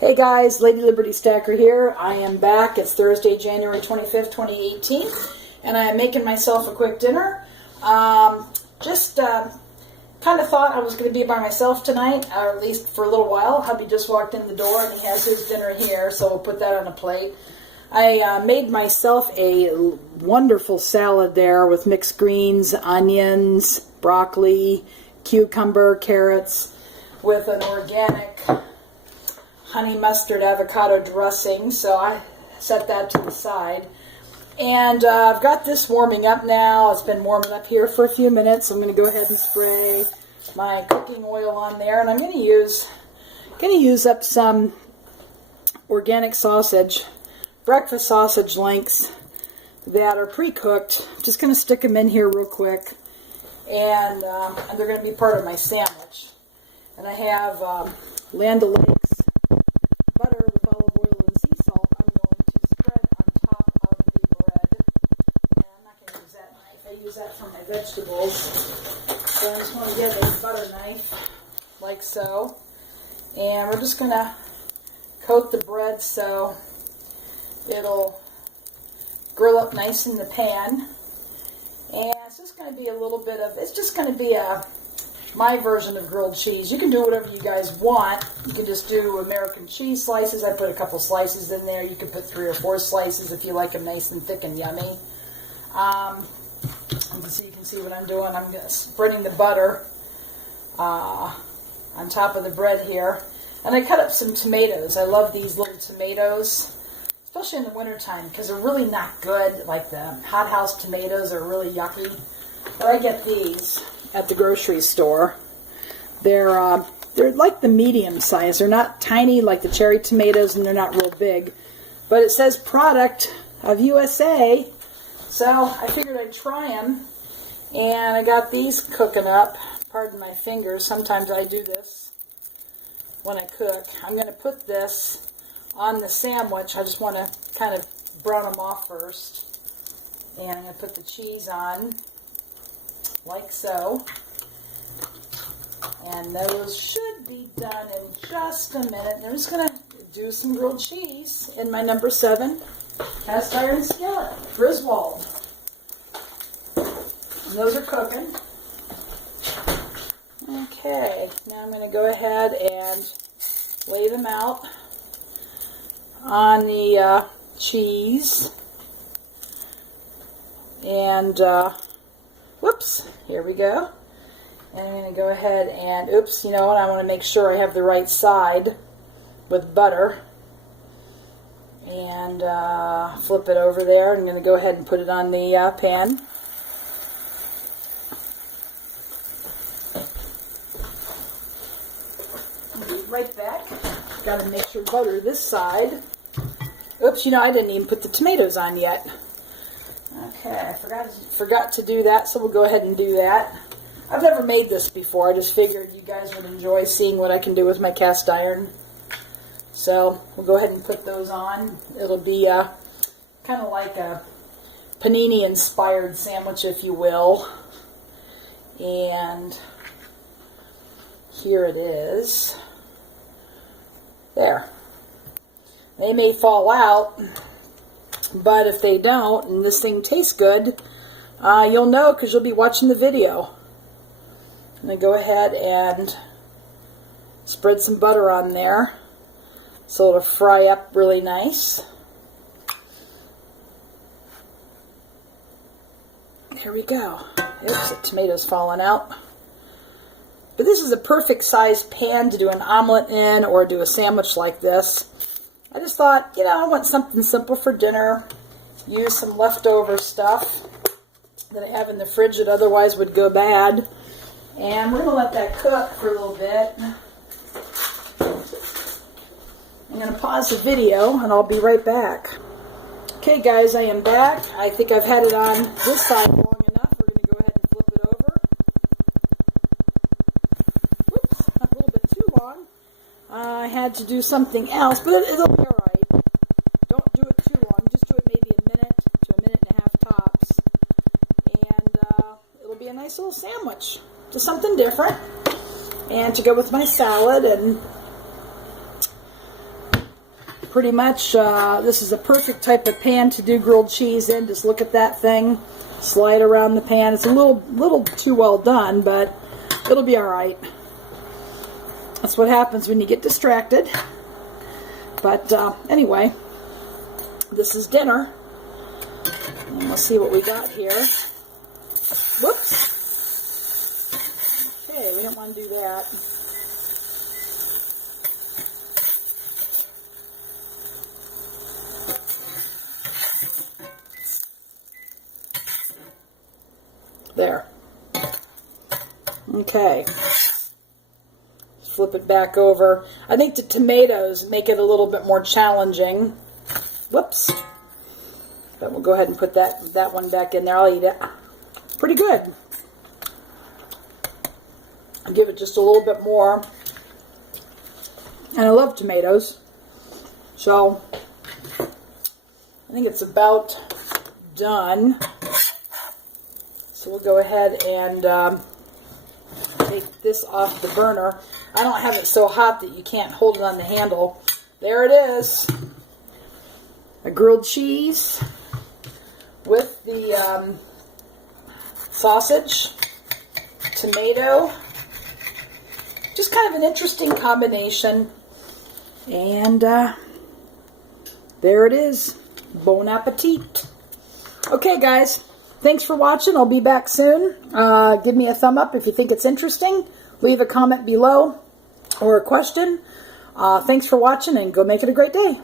Hey guys, LadyLibertyStacker here. I am back. It's Thursday, January 25th, 2018, and I am making myself a quick dinner. Kind of thought I was going to be by myself tonight, or at least for a little while. Hubby just walked in the door and he has his dinner here, so we'll put that on a plate. I made myself a wonderful salad there with mixed greens, onions, broccoli, cucumber, carrots, with an organic honey mustard avocado dressing, so I set that to the side. And I've got this warming up now. It's been warming up here for a few minutes, so I'm going to go ahead and spray my cooking oil on there, and I'm going to use up some organic sausage, breakfast sausage links that are pre-cooked. Just going to stick them in here real quick, and they're going to be part of my sandwich. And I have Land O'Lakes butter with olive oil and sea salt. I'm going to spread on top of the bread. And I'm not going to use that knife. I use that for my vegetables. So I just want to get a butter knife, like so. And we're just going to coat the bread so it'll grill up nice in the pan. And it's just going to be a little bit of, it's just going to be my version of grilled cheese. You can do whatever you guys want. You can just do American cheese slices. I put a couple slices in there. You can put 3 or 4 slices if you like them nice and thick and yummy. So you can see what I'm doing. I'm spreading the butter on top of the bread here. And I cut up some tomatoes. I love these little tomatoes, especially in the wintertime, because they're really not good. Like the hothouse tomatoes are really yucky. But I get these at the grocery store. They're like the medium size. They're not tiny like the cherry tomatoes, and they're not real big. But it says product of USA, so I figured I'd try them. And I got these cooking up. Pardon my fingers. Sometimes I do this when I cook. I'm going to put this on the sandwich. I just want to kind of brown them off first. And I'm going to put the cheese on, like so. And those should be done in just a minute. And I'm just going to do some grilled cheese in my number 7 cast iron skillet, Griswold. And those are cooking. Okay, now I'm going to go ahead and lay them out on the cheese. And whoops, here we go. And I'm going to go ahead and, oops, you know what, I want to make sure I have the right side with butter. And flip it over there. I'm going to go ahead and put it on the pan. I'll be right back. Got to make sure to butter this side. Oops, you know, I didn't even put the tomatoes on yet. Okay, I forgot to do that, so we'll go ahead and do that. I've never made this before. I just figured you guys would enjoy seeing what I can do with my cast iron. So we'll go ahead and put those on. It'll be kind of like a panini-inspired sandwich, if you will. And here it is. There. They may fall out, but if they don't, and this thing tastes good, you'll know because you'll be watching the video. I'm going to go ahead and spread some butter on there so it'll fry up really nice. There we go. Oops, the tomato's falling out. But this is a perfect size pan to do an omelet in or do a sandwich like this. I just thought, you know, I want something simple for dinner. Use some leftover stuff that I have in the fridge that otherwise would go bad. And we're going to let that cook for a little bit. I'm going to pause the video and I'll be right back. Okay guys, I am back. I think I've had it on this side long enough. We're going to go ahead and flip it over. Whoops, a little bit too long. I had to do something else, but it'll be alright. Don't do it too long. Just do it maybe a minute to a minute and a half tops. And it'll be a nice little sandwich. Just something different. And to go with my salad, and pretty much, this is a perfect type of pan to do grilled cheese in. Just look at that thing. Slide around the pan. It's a little too well done, but it'll be alright. That's what happens when you get distracted. But anyway, this is dinner. And let's see what we got here. Whoops. Okay, we don't want to do that. There. Okay. Flip it back over. I think the tomatoes make it a little bit more challenging. Whoops. But we'll go ahead and put that one back in there. I'll eat it. Pretty good. I'll give it just a little bit more. And I love tomatoes. So, I think it's about done. So we'll go ahead and take this off the burner. I don't have it so hot that you can't hold it on the handle. There it is. A grilled cheese with the sausage, tomato. Just kind of an interesting combination. And there it is. Bon appetit. Okay, guys. Thanks for watching. I'll be back soon. Give me a thumb up if you think it's interesting. Leave a comment below or a question. Thanks for watching, and go make it a great day.